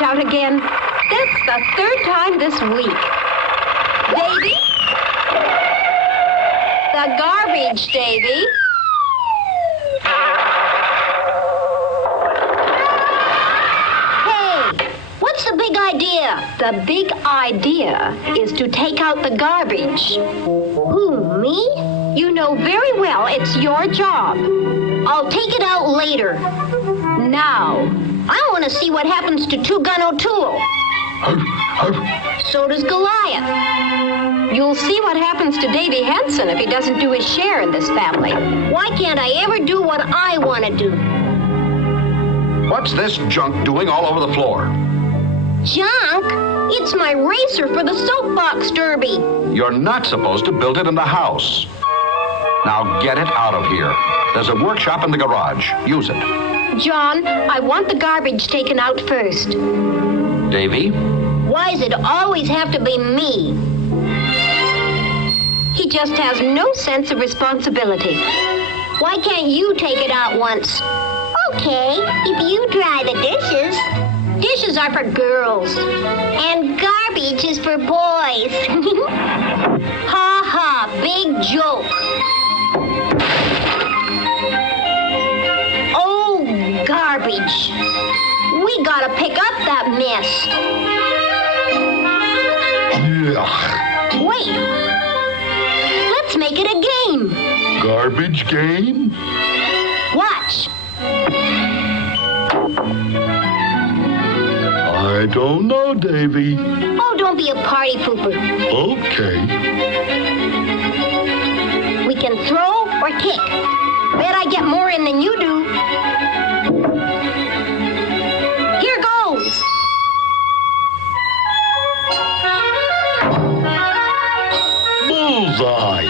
Out again. That's the third time this week. Davy? The garbage, Davy. Hey, what's the big idea? The big idea is to take out the garbage. Who, me? You know very well it's your job. I'll take it out later. Now, I want to see what happens to Two-Gun O'Toole. So does Goliath. You'll see what happens to Davy Henson if he doesn't do his share in this family. Why can't I ever do what I want to do? What's this junk doing all over the floor? Junk? It's my racer for the soapbox derby. You're not supposed to build it in the house. Now get it out of here. There's a workshop in the garage. Use it. John, I want the garbage taken out first. Davy? Why does it always have to be me? He just has no sense of responsibility. Why can't you take it out once? Okay, if you dry the dishes. Dishes are for girls. And garbage is for boys. Ha ha, big joke. Garbage. We gotta pick up that mess. Yeah. Wait. Let's make it a game. Garbage game? Watch. I don't know, Davy. Oh, don't be a party pooper. Okay. We can throw or kick. Bet I get more in than you do. Here goes. Bullseye.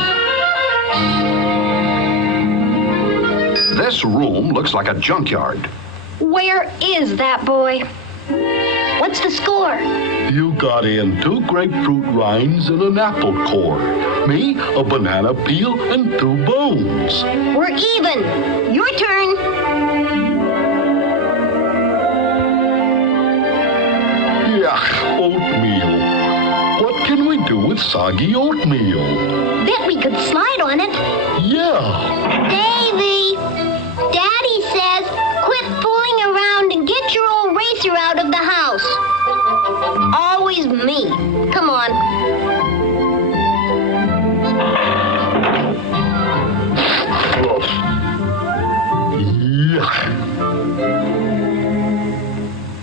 This room looks like a junkyard. Where is that boy? What's the score? You got in 2 grapefruit rinds and an apple core. Me, a banana peel, and 2 bones. We're even. Your turn. Yuck, oatmeal. What can we do with soggy oatmeal? Bet we could slide on it. Yeah. Davy, Daddy says quit fooling around and get your old racer out of the house. Always me. Come on. Yuck.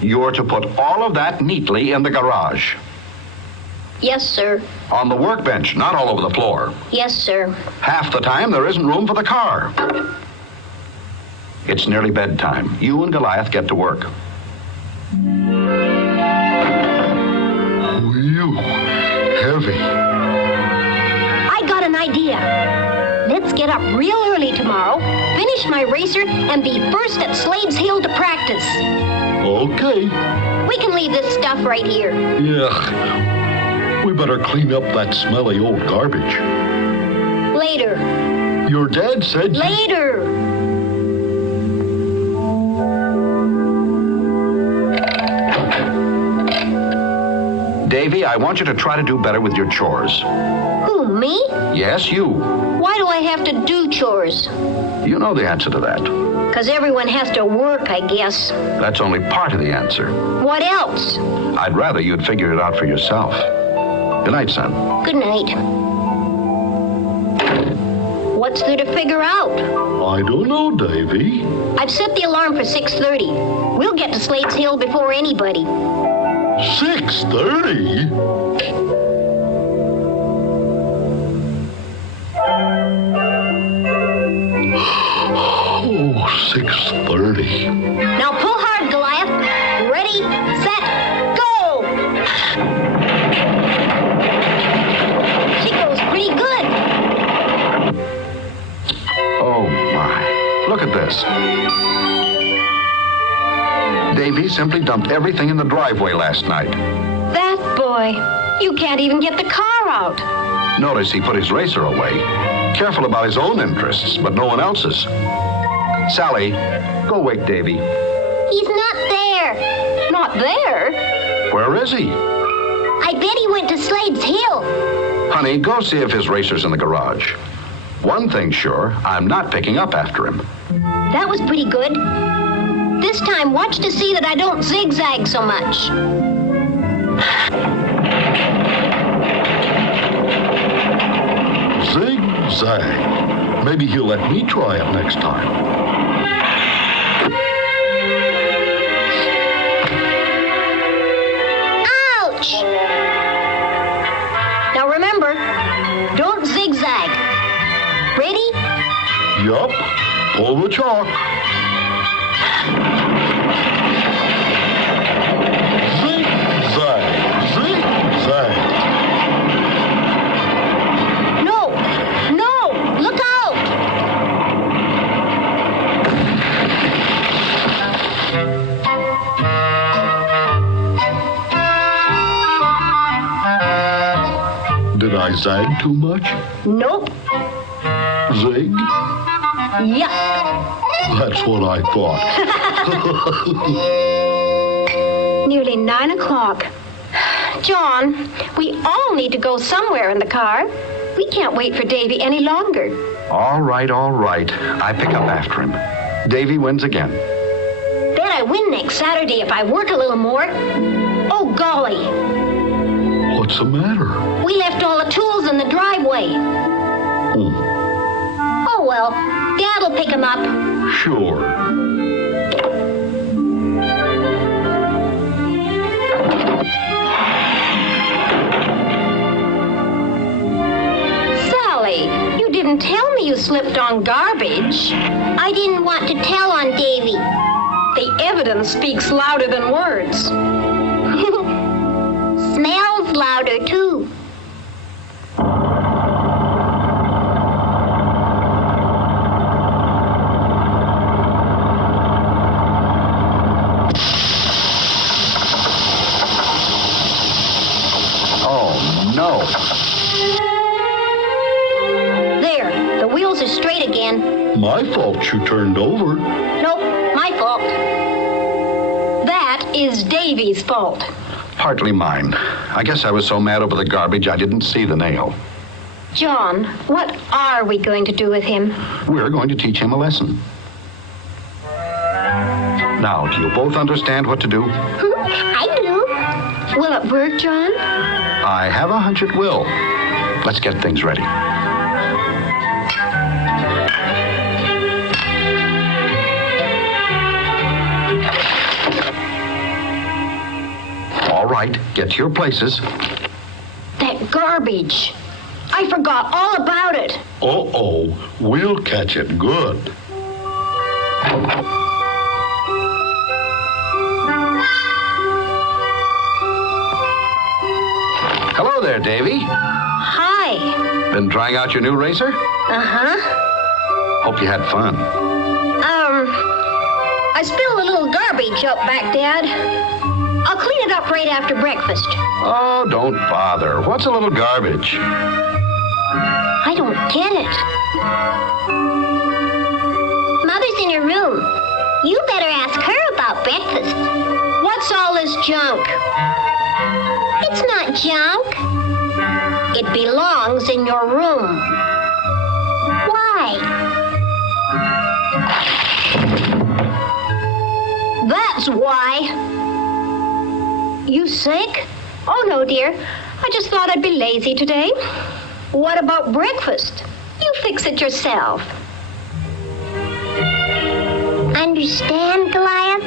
You're to put all of that neatly in the garage. Yes, sir. On the workbench, not all over the floor. Yes, sir. Half the time, there isn't room for the car. It's nearly bedtime. You and Goliath get to work. Whew, heavy. I got an idea. Let's get up real early tomorrow, finish my racer, and be first at Slade's Hill to practice. Okay. We can leave this stuff right here. Yeah. We better clean up that smelly old garbage. Later. Your dad said... Later. Davy, I want you to try to do better with your chores. Who, me? Yes, you. Why do I have to do chores? You know the answer to that. 'Cause everyone has to work, I guess. That's only part of the answer. What else? I'd rather you'd figure it out for yourself. Good night, son. Good night. What's there to figure out? I don't know, Davy. I've set the alarm for 6:30. We'll get to Slade's Hill before anybody. 6:30? Oh, 6:30. Now pull hard, Goliath. Ready, set, go! She goes pretty good. Oh, my. Look at this. Davy simply dumped everything in the driveway last night. That boy. You can't even get the car out. Notice he put his racer away. Careful about his own interests, but no one else's. Sally, go wake Davy. He's not there. Not there? Where is he? I bet he went to Slade's Hill. Honey, go see if his racer's in the garage. One thing's sure, I'm not picking up after him. That was pretty good. This time, watch to see that I don't zigzag so much. Zigzag. Maybe he'll let me try it next time. Ouch! Now remember, don't zigzag. Ready? Yup. Pull the chalk. Zigzag. Zigzag. No! No! Look out! Did I zag too much? Nope. Zig? Yup. That's what I thought. Nearly 9 o'clock. John, we all need to go somewhere in the car. We can't wait for Davy any longer. All right, all right. I pick up after him. Davy wins again. Bet I win next Saturday if I work a little more. Oh, golly. What's the matter? We left all the tools in the driveway. Oh, Oh, well, Dad'll pick them up. sure. Sally, you didn't tell me you slipped on garbage. I didn't want to tell on Davy. The evidence speaks louder than words. Smells louder, too. Oh, no. There, the wheels are straight again. My fault you turned over. Nope, my fault. That is Davy's fault. Partly mine. I guess I was so mad over the garbage I didn't see the nail. John, what are we going to do with him? We're going to teach him a lesson. Now, do you both understand what to do? I do. Will it work, John? I have a hunch it will. Let's get things ready. All right, get to your places. That garbage. I forgot all about it. Uh-oh. We'll catch it good. Hello there, Davy. Hi. Been trying out your new racer? Uh-huh. Hope you had fun. I spilled a little garbage up back, Dad. I'll clean it up right after breakfast. Oh, don't bother. What's a little garbage? I don't get it. Mother's in her room. You better ask her about breakfast. What's all this junk? It's not junk. It belongs in your room. Why? That's why. You sick? Oh, no, dear. I just thought I'd be lazy today. What about breakfast? You fix it yourself. Understand, Goliath?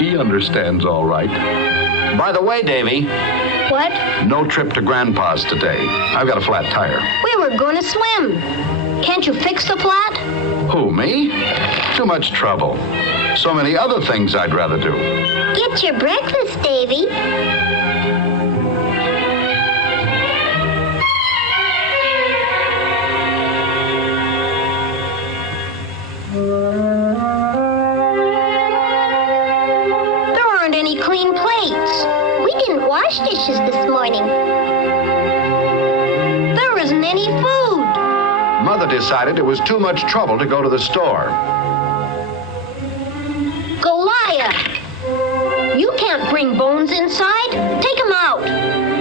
He understands all right. By the way, Davy, What? no trip to Grandpa's today. I've got a flat tire. We were going to swim. Can't you fix the flat? Who, me? Too much trouble. So many other things I'd rather do. Get your breakfast, Davy. There aren't any clean plates. We didn't wash dishes this morning. There isn't any food. Mother decided it was too much trouble to go to the store. Goliath! You can't bring bones inside. Take them out.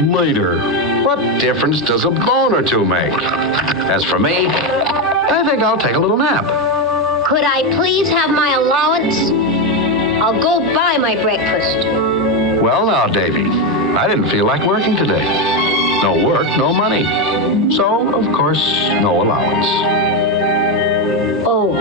Later. What difference does a bone or two make? As for me, I think I'll take a little nap. Could I please have my allowance? I'll go buy my breakfast. Well, now, Davy, I didn't feel like working today. No work, no money. So, of course, no allowance. Oh.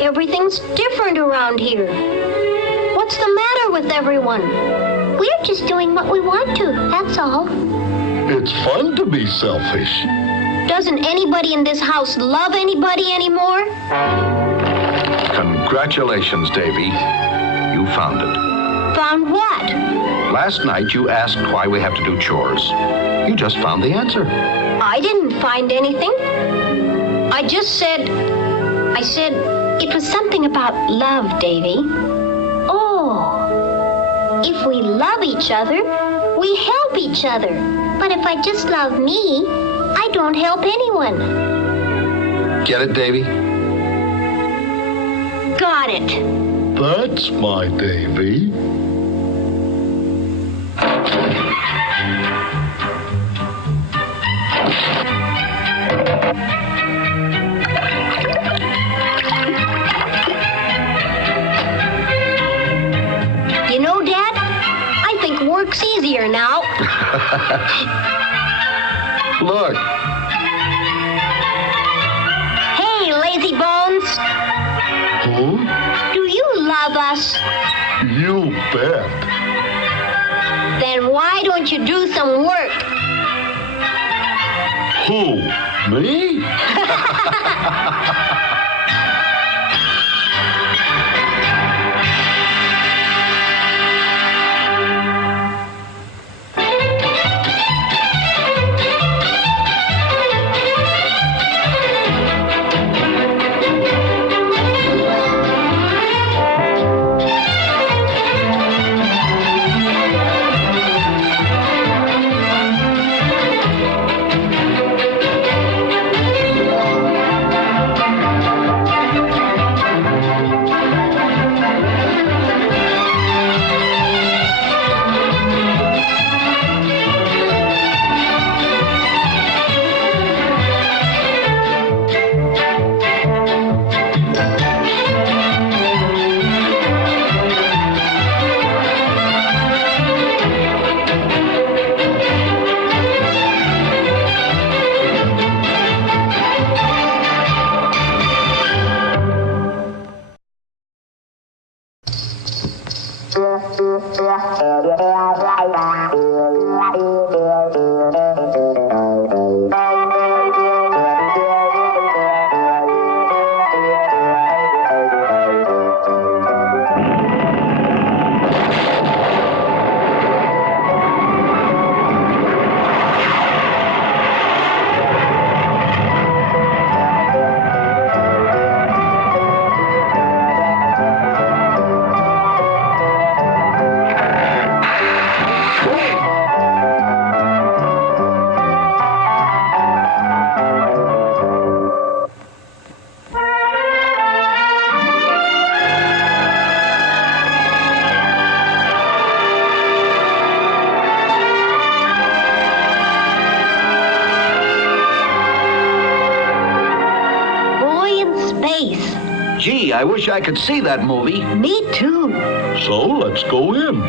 Everything's different around here. What's the matter with everyone? We're just doing what we want to, that's all. It's fun to be selfish. Doesn't anybody in this house love anybody anymore? Congratulations, Davy. You found it. Found what? Last night, you asked why we have to do chores. You just found the answer. I didn't find anything. I said it was something about love, Davy. Oh, if we love each other, we help each other. But if I just love me, I don't help anyone. Get it, Davy? Got it. That's my Davy. You know, Dad, I think work's easier now. Look. Hey, lazy bones, Huh? do you love us? You bet. Then why don't you do some work? Who? Me? Gee, I wish I could see that movie. Me too. So let's go in.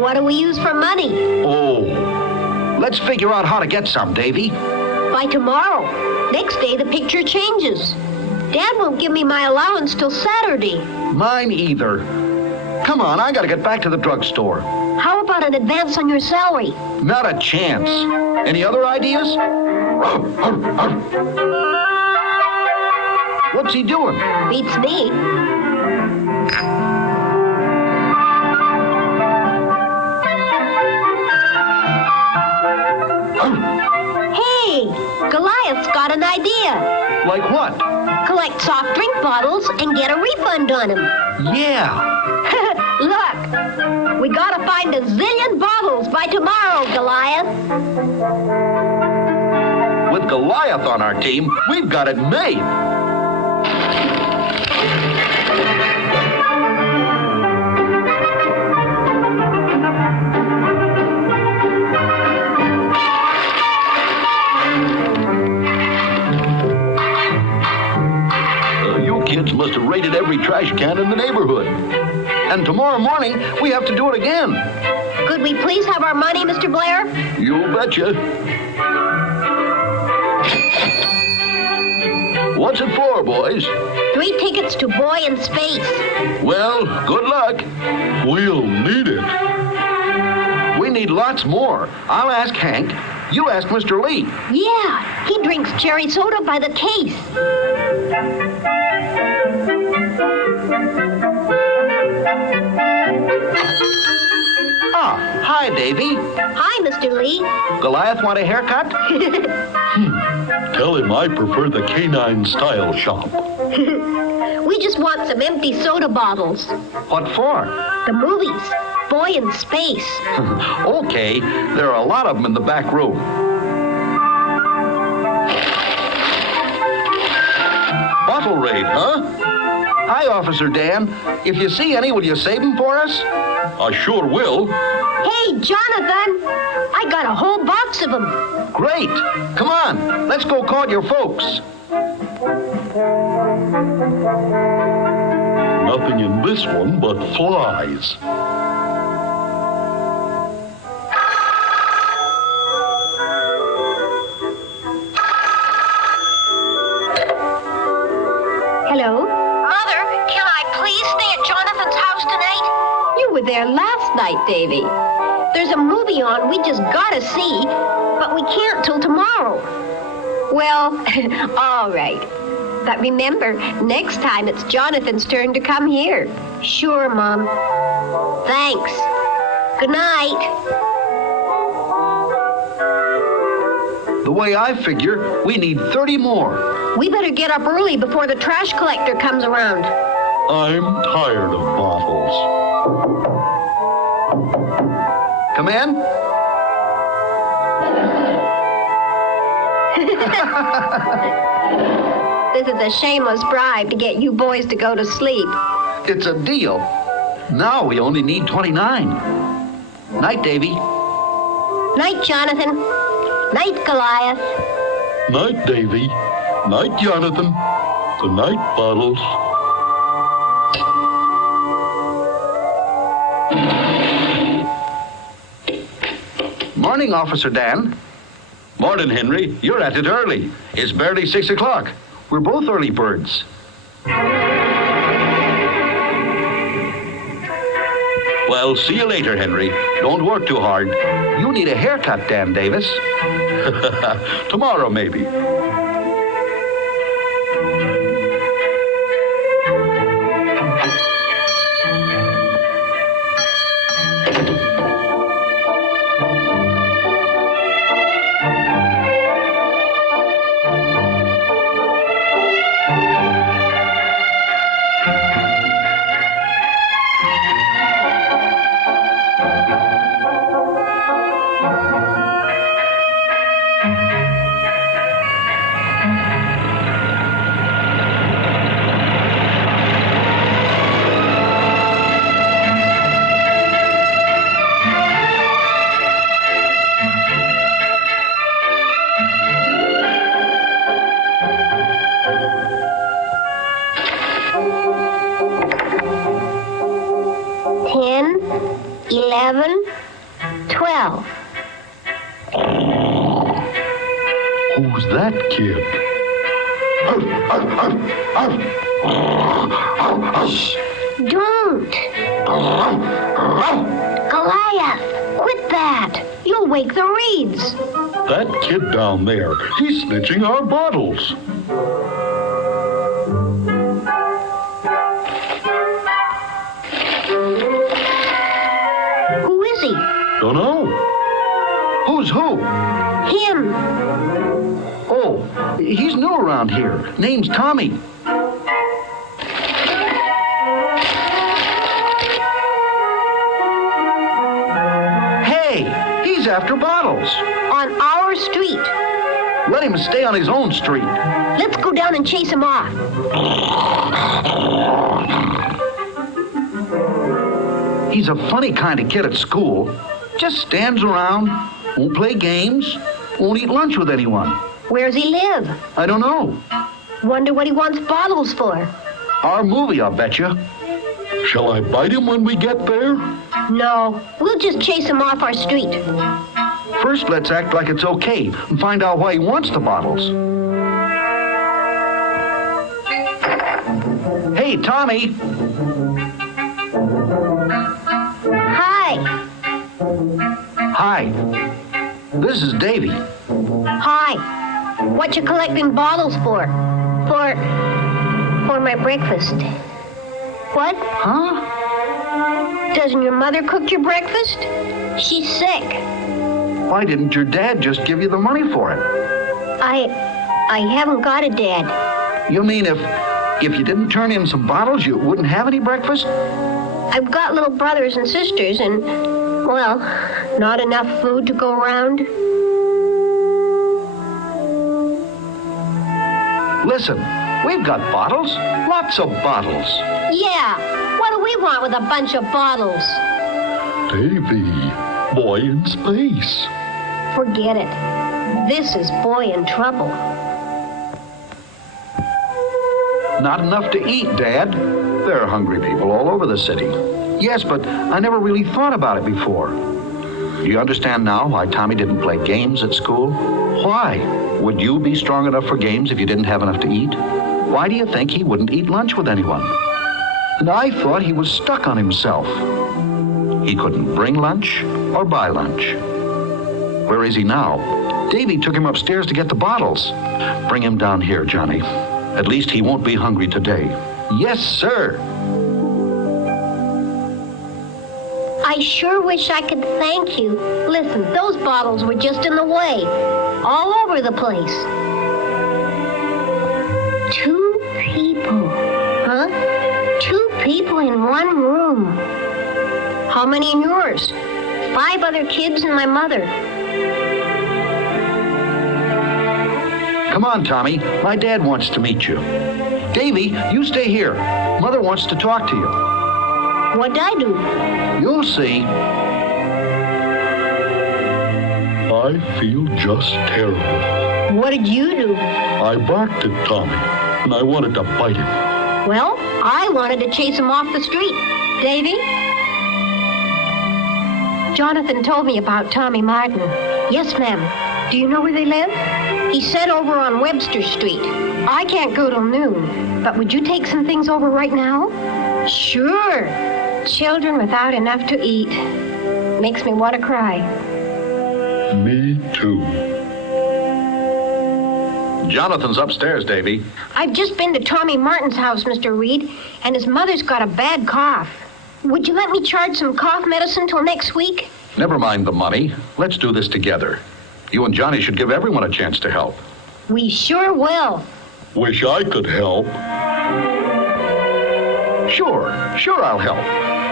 What do we use for money? Oh, Let's figure out how to get some, Davy. By tomorrow. Next day, the picture changes. Dad won't give me my allowance till Saturday. Mine either. Come on, I gotta get back to the drugstore. How about an advance on your salary? Not a chance. Any other ideas? What's he doing? Beats me. Hey, Goliath's got an idea. Like what? Collect soft drink bottles and get a refund on them. Yeah. Look, we gotta find a zillion bottles by tomorrow, Goliath. With Goliath on our team, we've got it made. You kids must have raided every trash can in the neighborhood. And tomorrow morning, we have to do it again. Could we please have our money, Mr. Blair? You betcha. What's it for, boys? 3 tickets to Boy in Space. Well, good luck. we'll need it. We need lots more. I'll ask Hank. You ask Mr. Lee. Yeah, he drinks cherry soda by the case. Ah, hi, Davy. Hi, Mr. Lee. Goliath want a haircut? Tell him I prefer the canine style shop. We just want some empty soda bottles. What for? The movies. Boy in Space. Okay, there are a lot of them in the back room. Bottle raid, huh? Hi, Officer Dan. If you see any, will you save them for us? I sure will. Hey, Jonathan. I got a whole box of them. Great. Come on, let's go call your folks. Nothing in this one but flies. Hello? Mother, can I please stay at Jonathan's house tonight? You were there last night, Davy. There's a movie on we just gotta see, but we can't till tomorrow. Well, all right. But remember, next time it's Jonathan's turn to come here. Sure, Mom. Thanks. Good night. The way I figure, we need 30 more. We better get up early before the trash collector comes around. I'm tired of bottles. Come in. This is a shameless bribe to get you boys to go to sleep. It's a deal. Now we only need 29. Night, Davy. Night, Jonathan. Night, Goliath. Night, Davy. Night, Jonathan. Good night, bottles. Morning, Officer Dan. Morning, Henry. You're at it early. It's barely 6 o'clock. We're both early birds. Well, see you later, Henry. Don't work too hard. You need a haircut, Dan Davis. Tomorrow, maybe. 11, 12. Who's that kid? Shh! Don't! Goliath! Quit that! You'll wake the reeds. That kid down there, he's snitching our bottles. Who is he? Dunno. Who's who? Him. Oh, he's new around here. Name's Tommy. Hey, he's after bottles. On our street. Let him stay on his own street. Let's go down and chase him off. He's a funny kind of kid at school. Just stands around, won't play games, won't eat lunch with anyone. Where's he live? I don't know. Wonder what he wants bottles for. Our movie, I'll bet you. Shall I bite him when we get there? No, we'll just chase him off our street. First, let's act like it's okay and find out why he wants the bottles. Hey, Tommy. Hi. Hi. This is Davy. Hi. What you collecting bottles for? For my breakfast. What? Huh? Doesn't your mother cook your breakfast? She's sick. Why didn't your dad just give you the money for it? I haven't got a dad. You mean if you didn't turn in some bottles, you wouldn't have any breakfast? I've got little brothers and sisters and, well, not enough food to go around. Listen, we've got bottles. Lots of bottles. Yeah, what do we want with a bunch of bottles? Davy, boy in space. Forget it. This is boy in trouble. Not enough to eat, Dad. There are hungry people all over the city. Yes, but I never really thought about it before. Do you understand now why Tommy didn't play games at school? Why? Would you be strong enough for games if you didn't have enough to eat? Why do you think he wouldn't eat lunch with anyone? And I thought he was stuck on himself. He couldn't bring lunch or buy lunch. Where is he now? Davy took him upstairs to get the bottles. Bring him down here, Johnny. At least he won't be hungry today. Yes, sir. I sure wish I could thank you. Listen, those bottles were just in the way. All over the place. 2 people. Huh? 2 people in one room. How many in yours? 5 other kids and my mother. Come on, Tommy. My dad wants to meet you. Davy, you stay here. Mother wants to talk to you. What'd I do? You'll see. I feel just terrible. What did you do? I barked at Tommy, and I wanted to bite him. Well, I wanted to chase him off the street. Davy? Jonathan told me about Tommy Martin. Yes, ma'am. Do you know where they live? He said over on Webster Street. I can't go till noon, but would you take some things over right now? Sure. Children without enough to eat. Makes me want to cry. Me too. Jonathan's upstairs, Davy. I've just been to Tommy Martin's house, Mr. Reed, and his mother's got a bad cough. Would you let me charge some cough medicine till next week? Never mind the money. Let's do this together. You and Johnny should give everyone a chance to help. We sure will. Wish I could help. Sure I'll help.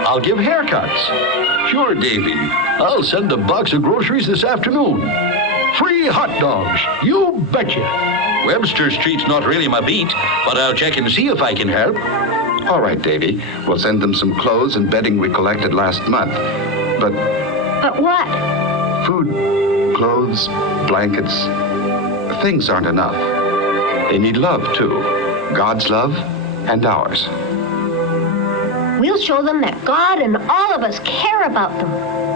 I'll give haircuts. Sure, Davy. I'll send a box of groceries this afternoon. Free hot dogs. You betcha. Webster Street's not really my beat, but I'll check and see if I can help. All right, Davy. We'll send them some clothes and bedding we collected last month. But But what? food, clothes, blankets, things aren't enough. They need love, too. God's love and ours. We'll show them that God and all of us care about them.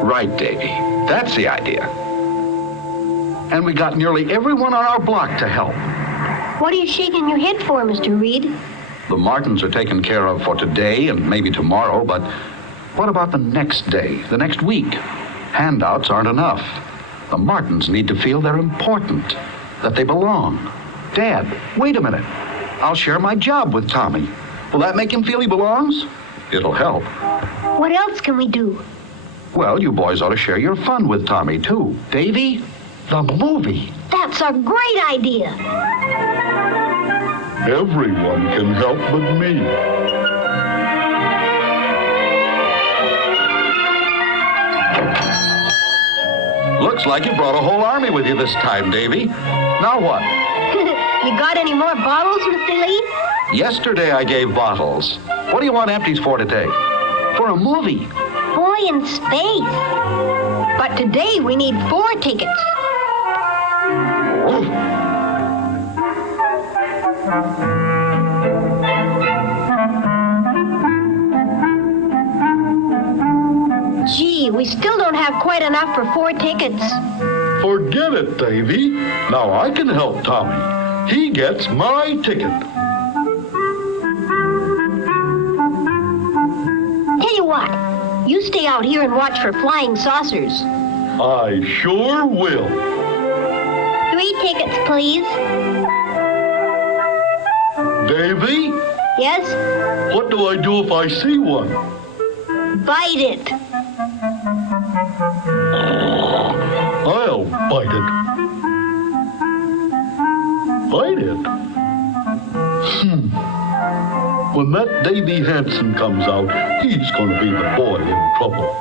Right, Davy. That's the idea. And we got nearly everyone on our block to help. What are you shaking your head for, Mr. Reed? The Martins are taken care of for today and maybe tomorrow, but what about the next day, the next week? Handouts aren't enough. The Martins need to feel they're important, that they belong. Dad, wait a minute. I'll share my job with Tommy. Will that make him feel he belongs? It'll help. What else can we do? Well, you boys ought to share your fun with Tommy, too. Davy, the movie. That's a great idea. Everyone can help but me. Looks like you brought a whole army with you this time, Davy. Now what? You got any more bottles, Mr. Lee? Yesterday I gave bottles. What do you want empties for today? For a movie. Boy in space. But today we need 4 tickets. Gee, we still don't have quite enough for 4 tickets. Forget it, Davy. Now I can help Tommy. He gets my ticket. Tell you what, you stay out here and watch for flying saucers. I sure will. 3 tickets, please. Davy, Yes? what do I do if I see one? Bite it. I'll bite it. Bite it? When that Davy Hansen comes out, he's gonna be the boy in trouble.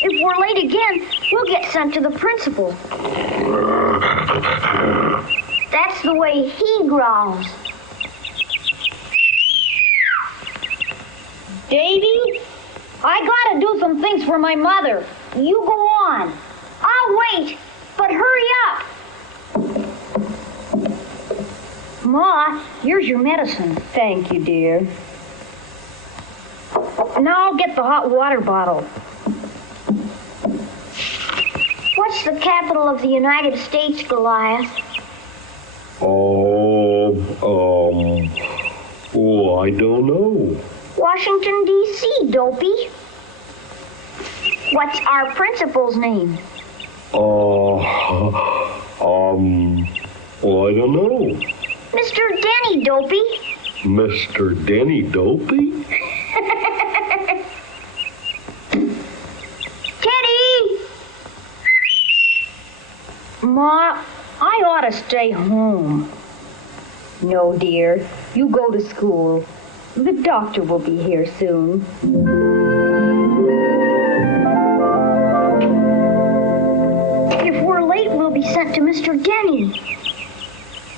If we're late again, we'll get sent to the principal. That's the way he growls. Davy, I gotta do some things for my mother. You go on. I'll wait, but hurry up. Ma, here's your medicine. Thank you, dear. Now I'll get the hot water bottle. What's the capital of the United States, Goliath? I don't know. Washington, D.C., Dopey. What's our principal's name? I don't know. Mr. Denny, Dopey. Mr. Denny Dopey? Ma, I ought to stay home. No, dear. You go to school. The doctor will be here soon. If we're late, we'll be sent to Mr. Denny.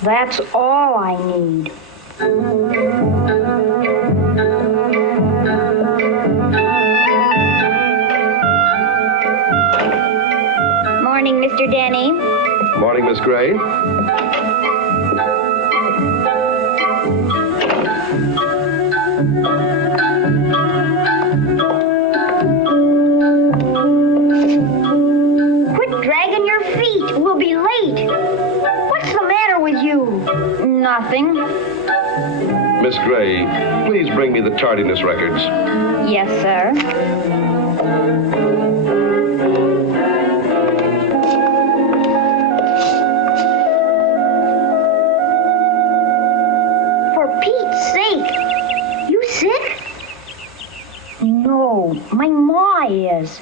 That's all I need. Morning, Mr. Denny. Morning, Miss Gray. Quit dragging your feet. We'll be late. What's the matter with you? Nothing. Miss Gray, please bring me the tardiness records. Yes, sir. For Pete's sake. You sick? No, my ma is.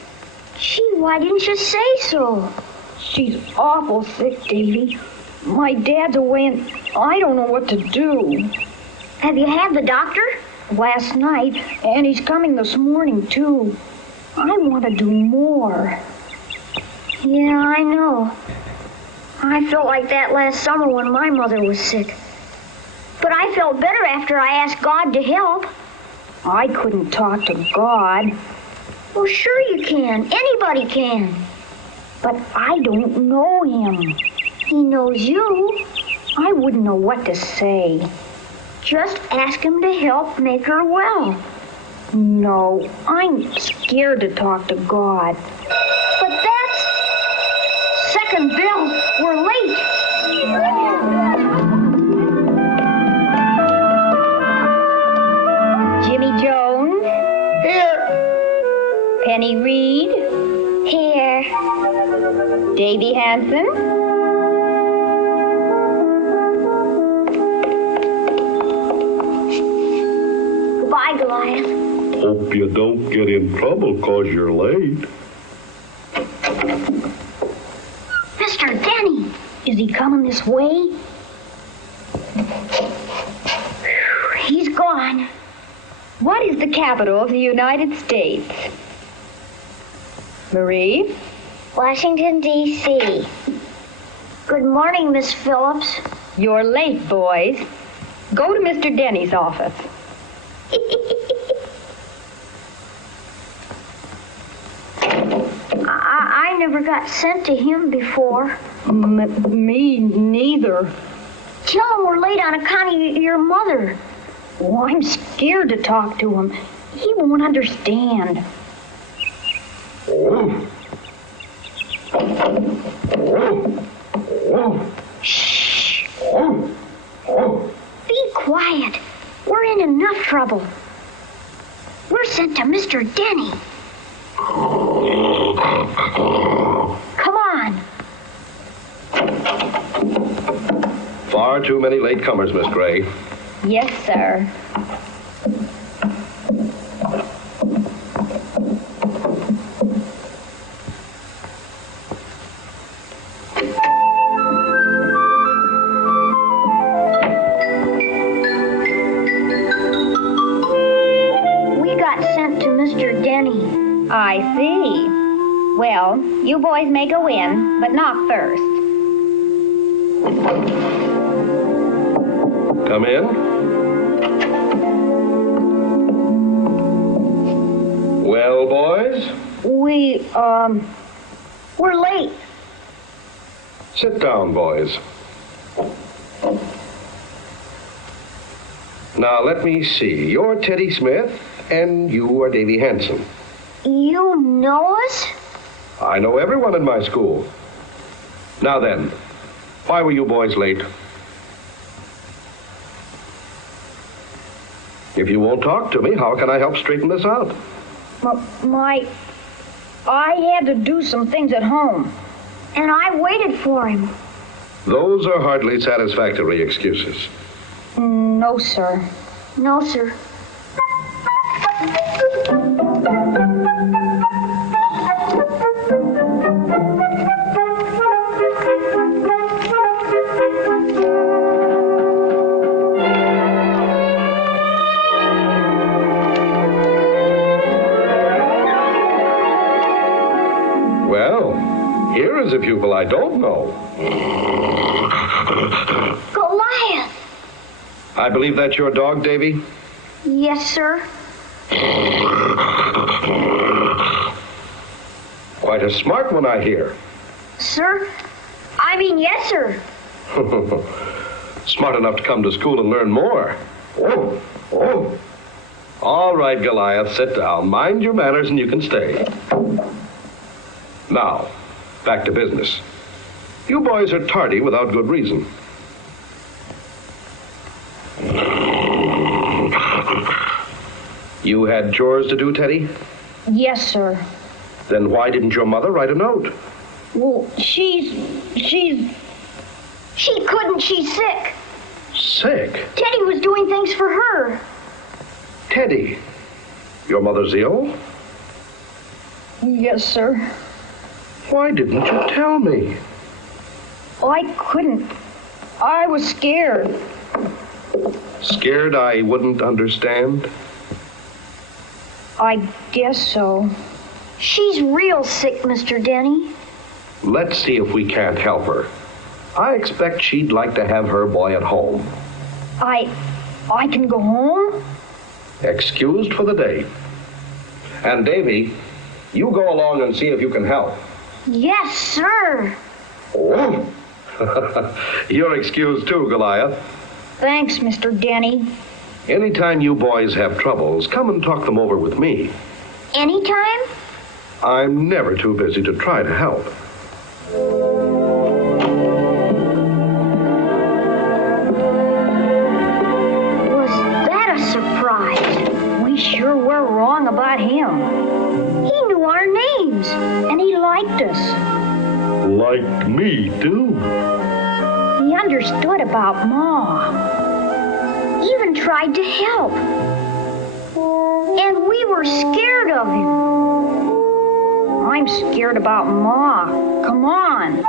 Gee, why didn't you say so? She's awful sick, Davy. My dad's away and I don't know what to do. Have you had the doctor? Last night, and he's coming this morning, too. I want to do more. Yeah, I know. I felt like that last summer when my mother was sick. But I felt better after I asked God to help. I couldn't talk to God, Well, sure you can. Anybody can. but I don't know him. He knows you. I wouldn't know what to say. Just ask him to help make her well. No, I'm scared to talk to God. But that's... Second bell. We're late. Jimmy Jones? Here. Penny Reed? Here. Davy Hansen? Goodbye, Goliath. Hope you don't get in trouble 'cause you're late. Mr. Denny. Is he coming this way? He's gone. What is the capital of the United States? Marie? Washington, D.C. Good morning, Miss Phillips. You're late, boys. Go to Mr. Denny's office. I never got sent to him before. Me neither. Tell him we're late on account of your mother. Oh, I'm scared to talk to him. He won't understand. Shh. Be quiet. We're in enough trouble. We're sent to Mr. Denny. Come on. Far too many latecomers, Miss Gray. Yes, sir. We got sent to Mr. Denny. I see. Well, you boys may go in, but knock first. Come in. Well, boys, We're late. sit down, boys. Now, let me see. You're Teddy Smith, and you are Davy Hansen. You know us? I know everyone in my school. Now then, why were you boys late? If you won't talk to me, how can I help straighten this out? I had to do some things at home. And I waited for him. Those are hardly satisfactory excuses. No, sir. No, sir. Here is a pupil I don't know. Goliath! I believe that's your dog, Davy? Yes, sir. Quite a smart one, I hear. Sir? Yes, sir. Smart enough to come to school and learn more. Oh, oh. All right, Goliath, sit down. Mind your manners and you can stay. Now, back to business. You boys are tardy without good reason. You had chores to do, Teddy? Yes, sir. Then why didn't your mother write a note? Well, She couldn't. She's sick. Sick? Teddy was doing things for her. Teddy, your mother's ill? Yes, sir. Why didn't you tell me? I couldn't. I was scared. Scared I wouldn't understand? I guess so. She's real sick, Mr. Denny. Let's see if we can't help her. I expect she'd like to have her boy at home. I can go home? Excused for the day. And Davy, you go along and see if you can help. Yes, sir. Oh, you're excused too, Goliath. Thanks, Mr. Denny. Anytime you boys have troubles, come and talk them over with me. Anytime? I'm never too busy to try to help. Was that a surprise? We sure were wrong about him. He knew our names. And he liked us. Like me, too. He understood about Ma. Even tried to help. And we were scared of him. I'm scared about Ma. Come on.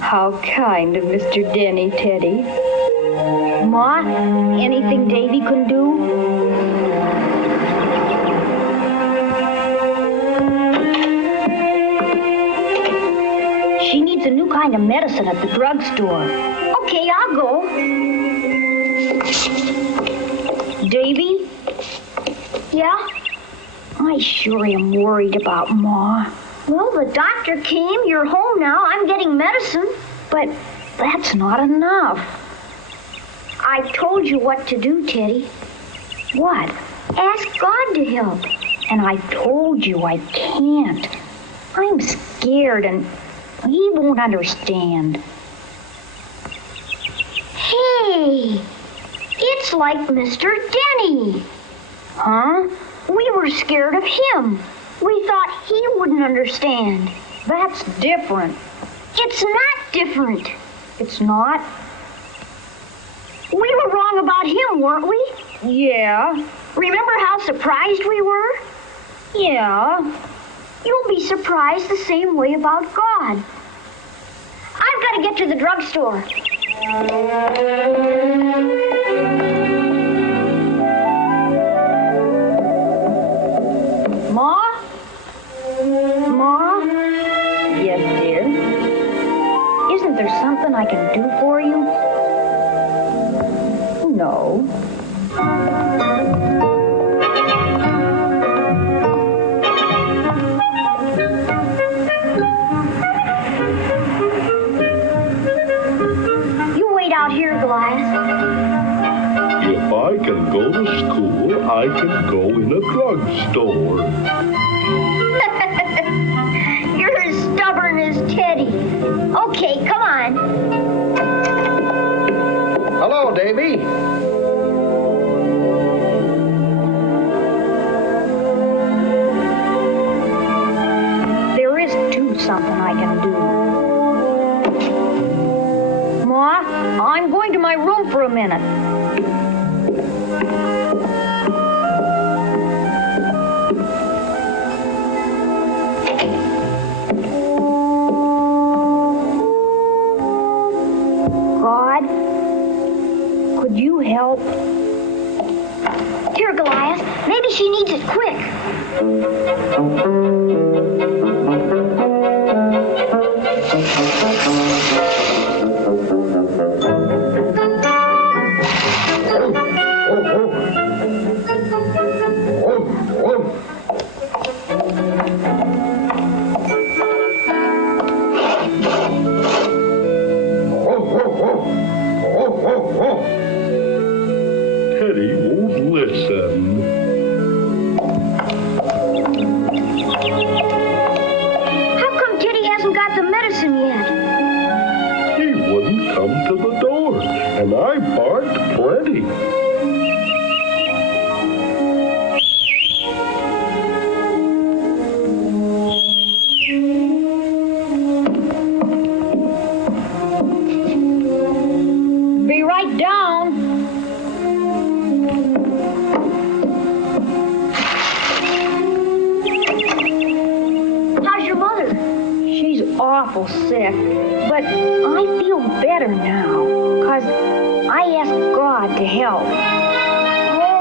How kind of Mr. Denny, Teddy. Ma, anything Davy can do? She needs a new kind of medicine at the drugstore. Okay, I'll go. Davy, Yeah? I sure am worried about Ma. Well, the doctor came. You're home now. I'm getting medicine. But that's not enough. I told you what to do, Teddy. What? Ask God to help. And I told you I can't. I'm scared and he won't understand. Hey, it's like Mr. Denny. Huh? We were scared of him. We thought he wouldn't understand. That's different. It's not different. It's not? We were wrong about him, weren't we? Yeah. Remember how surprised we were? Yeah. You'll be surprised the same way about God. I've got to get to the drugstore. Ma? Ma? Yes, dear. Isn't there something I can do for you? No. You wait out here, Goliath. If I can go to school, I can go in a drugstore. You're as stubborn as Teddy. Okay, come on. Hello, Davy. There is too something I can do. Ma, I'm going to my room for a minute. God, could you help? quick. Teddy won't listen. How come Teddy hasn't got the medicine yet? He wouldn't come to the door, and I barked plenty. Be right down. How's your mother? She's awful sick, but I feel better now, 'cause I asked God to help. Oh!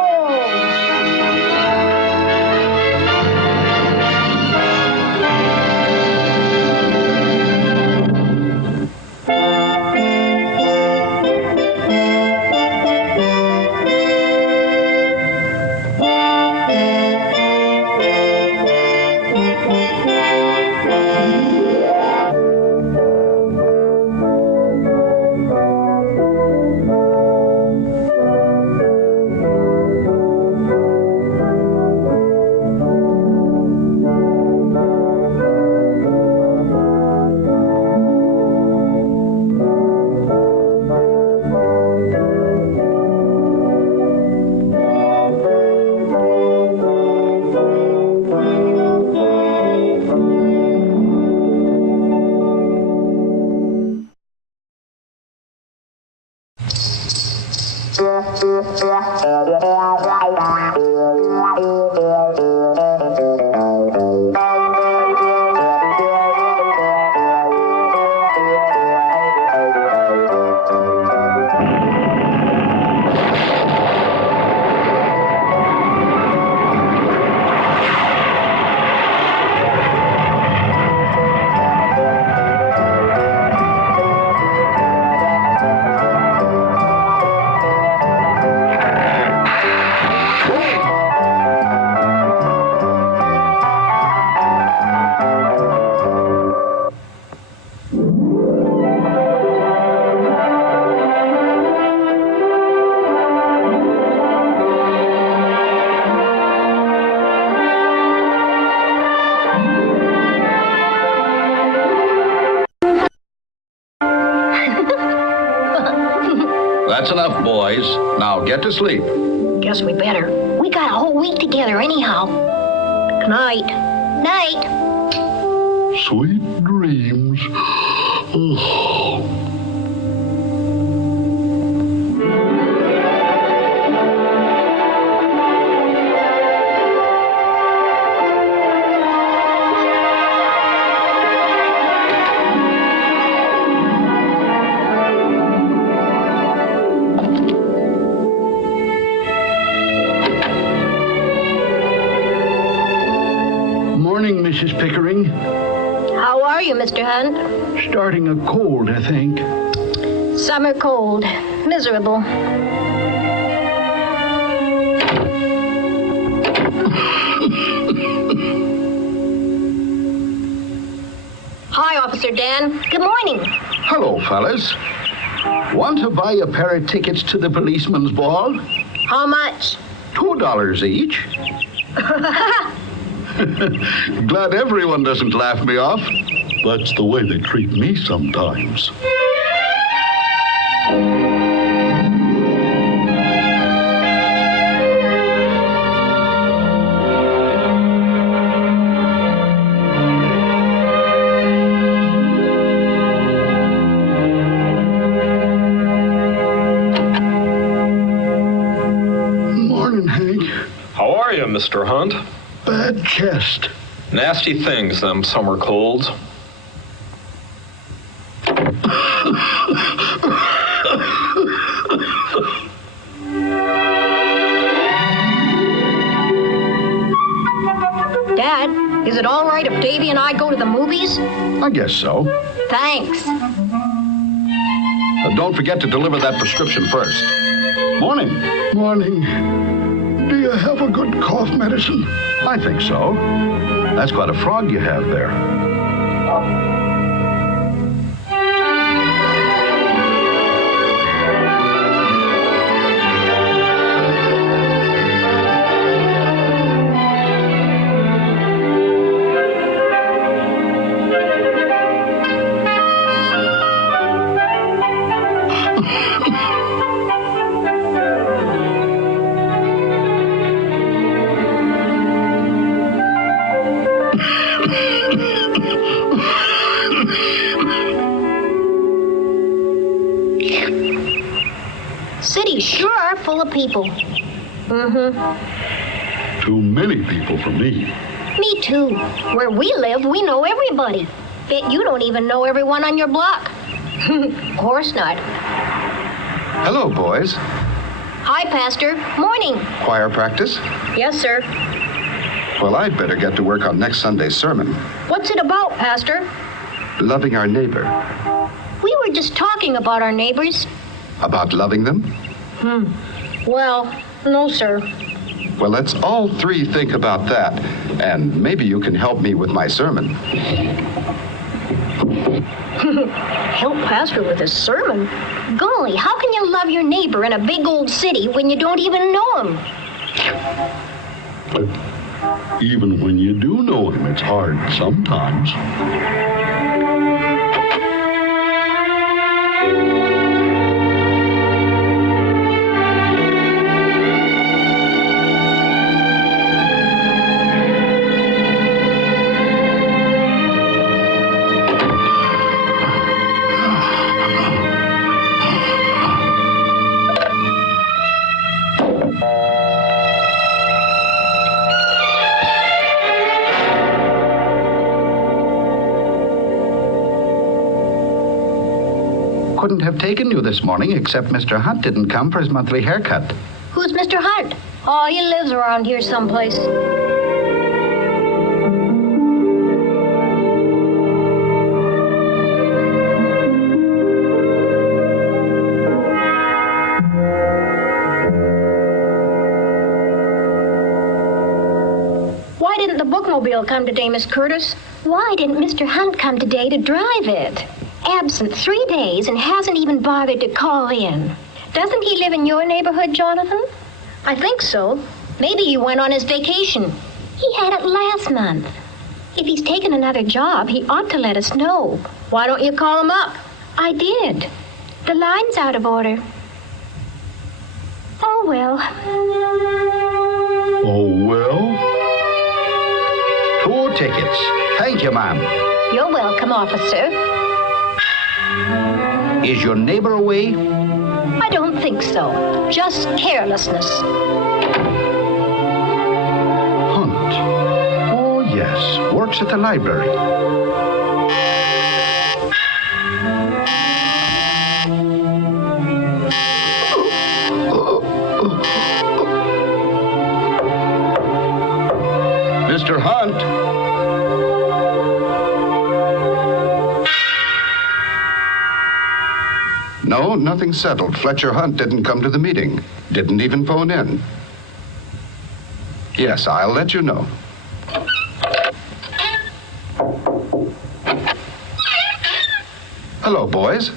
That's enough, boys. Now get to sleep. Guess we better. We got a whole week together anyhow. Good night. Night. Sweet dreams. Oh. Morning, Mrs. Pickering. How are you, Mr. Hunt? Starting a cold, I think. Summer cold. Miserable. Hi, Officer Dan. Good morning. Hello, fellas. Want to buy a pair of tickets to the policeman's ball? How much? $2 each. Glad everyone doesn't laugh me off. That's the way they treat me sometimes. Morning, Hank. How are you, Mr. Hunt? Bad chest. Nasty things, them summer colds. Is it all right if Davy and I go to the movies? I guess so. Thanks. Don't forget to deliver that prescription first. Morning. Morning. Do you have a good cough medicine? I think so. That's quite a frog you have there. Cities sure are full of people. Too many people for me. Me too. Where we live, we know everybody. Bet you don't even know everyone on your block. Of course not. Hello, boys. Hi, Pastor. Morning. Choir practice? Yes, sir. Well, I'd better get to work on next Sunday's sermon. What's it about, Pastor? Loving our neighbor. We were just talking about our neighbors. About loving them? Well, no, sir. Well, let's all three think about that, and maybe you can help me with my sermon. Help Pastor with his sermon? Golly, how can you love your neighbor in a big old city when you don't even know him? But even when you do know him, it's hard sometimes. Couldn't have taken you this morning, except Mr. Hunt didn't come for his monthly haircut. Who's Mr. Hunt? Oh, he lives around here someplace. Why didn't the bookmobile come today, Miss Curtis? Why didn't Mr. Hunt come today to drive it? Absent 3 days and hasn't even bothered to call in. Doesn't he live in your neighborhood, Jonathan? I think so. Maybe he went on his vacation. He had it last month. If he's taken another job, he ought to let us know. Why don't you call him up? I did. The line's out of order. Oh, well. Oh, well? 2 tickets. Thank you, ma'am. You're welcome, officer. Is your neighbor away? I don't think so. Just carelessness. Hunt. Oh, yes. Works at the library. Mr. Hunt? No, nothing settled. Fletcher Hunt didn't come to the meeting. Didn't even phone in. Yes, I'll let you know. Hello, boys.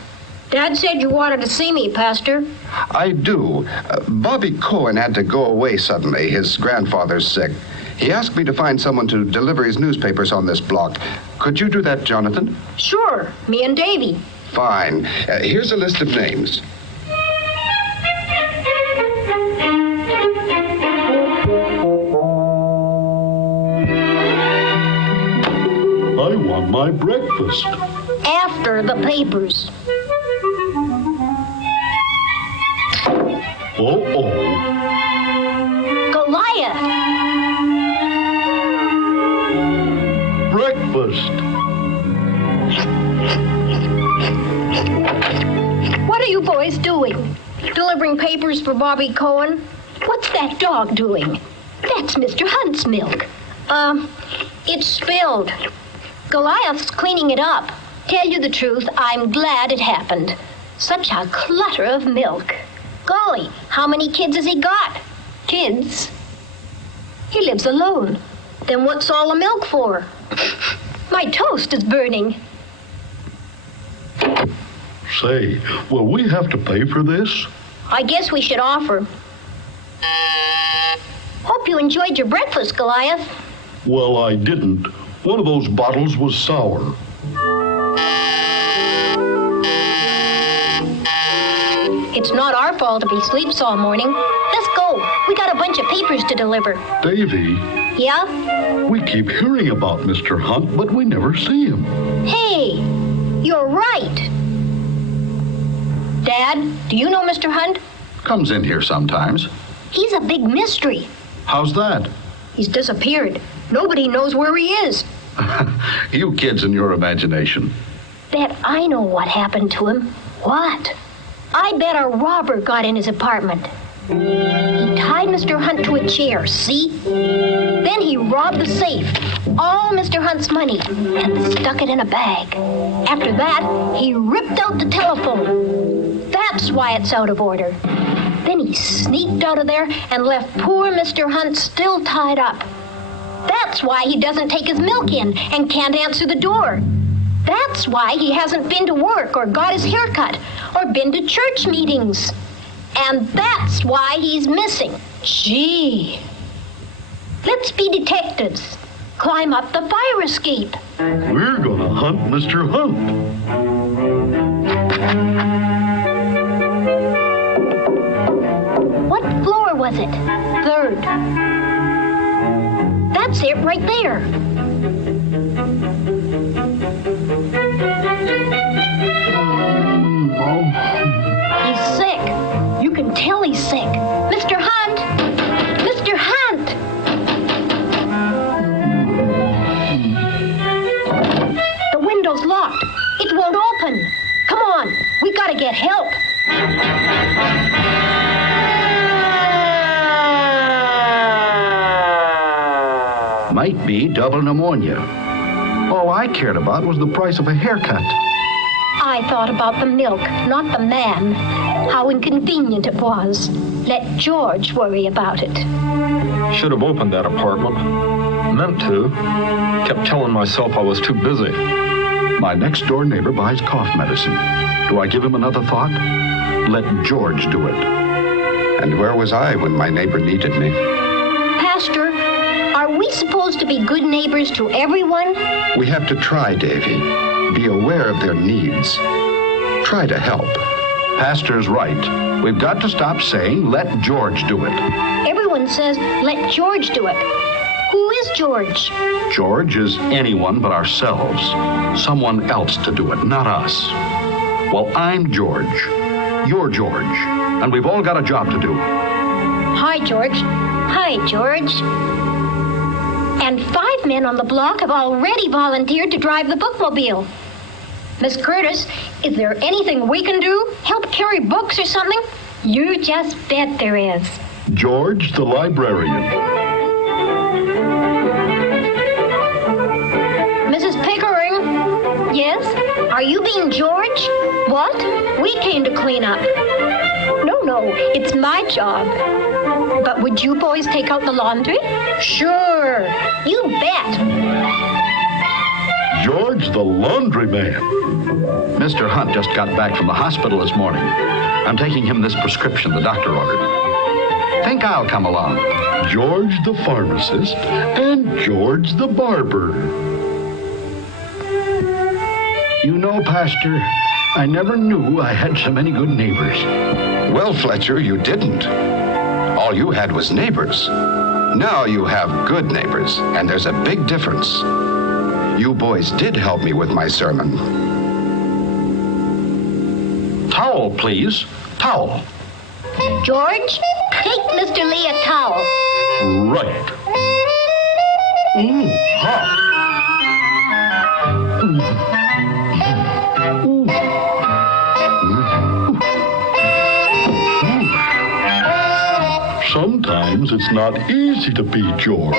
Dad said you wanted to see me, Pastor. I do. Bobby Cohen had to go away suddenly. His grandfather's sick. He asked me to find someone to deliver his newspapers on this block. Could you do that, Jonathan? Sure, me and Davy. Fine. Here's a list of names. I want my breakfast. After the papers. Uh-oh. Goliath! Breakfast. What are you boys doing? Delivering papers for Bobby Cohen? What's that dog doing? That's Mr. Hunt's milk. It's spilled. Goliath's cleaning it up. Tell you the truth, I'm glad it happened. Such a clutter of milk. Golly, how many kids has he got? Kids? He lives alone. Then what's all the milk for? My toast is burning. Say, will we have to pay for this? I guess we should offer. Hope you enjoyed your breakfast, Goliath. Well, I didn't. One of those bottles was sour. It's not our fault if he sleeps all morning. Let's go. We got a bunch of papers to deliver. Davy, Yeah? we keep hearing about Mr. Hunt, but we never see him. Hey, you're right. Dad, do you know Mr. Hunt? Comes in here sometimes. He's a big mystery. How's that? He's disappeared. Nobody knows where he is. You kids and your imagination. Bet I know what happened to him. What? I bet a robber got in his apartment. He tied Mr. Hunt to a chair, see? Then he robbed the safe, all Mr. Hunt's money, and stuck it in a bag. After that, he ripped out the telephone. That's why it's out of order. Then he sneaked out of there and left poor Mr. Hunt still tied up. That's why he doesn't take his milk in and can't answer the door. That's why he hasn't been to work or got his hair cut or been to church meetings. And that's why he's missing. Gee. Let's be detectives. Climb up the fire escape. We're gonna hunt Mr. Hunt. What floor was it? Third. That's it right there. He's sick. You can tell he's sick. Mr. Hunt! Mr. Hunt! The window's locked. It won't open. Come on. We gotta get help. Might be double pneumonia. All I cared about was the price of a haircut. I thought about the milk, not the man. How inconvenient it was. Let George worry about it. Should have opened that apartment. Meant to. Kept telling myself I was too busy. My next door neighbor buys cough medicine. Do I give him another thought? Let George do it. And where was I when my neighbor needed me? Pastor, are we supposed to be good neighbors to everyone? We have to try, Davy. Be aware of their needs. Try to help. Pastor's right. We've got to stop saying, let George do it. Everyone says, let George do it. Who is George? George is anyone but ourselves. Someone else to do it, not us. Well, I'm George. You're George. And we've all got a job to do. Hi, George. Hi, George. And 5 men on the block have already volunteered to drive the bookmobile. Miss Curtis, is there anything we can do? Help carry books or something? You just bet there is. George, the librarian. Mrs. Pickering? Yes? Are you being George? What? We came to clean up. No, it's my job. But would you boys take out the laundry? Sure. You bet. George, the laundryman. Mr. Hunt just got back from the hospital this morning. I'm taking him this prescription the doctor ordered. Think I'll come along. George, the pharmacist, and George, the barber. You know, Pastor, I never knew I had so many good neighbors. Well, Fletcher, you didn't. All you had was neighbors. Now you have good neighbors, and there's a big difference. You boys did help me with my sermon. Towel, please. Towel. George, take Mr. Lee a towel. Right. Ooh, hot. Sometimes it's not easy to be George.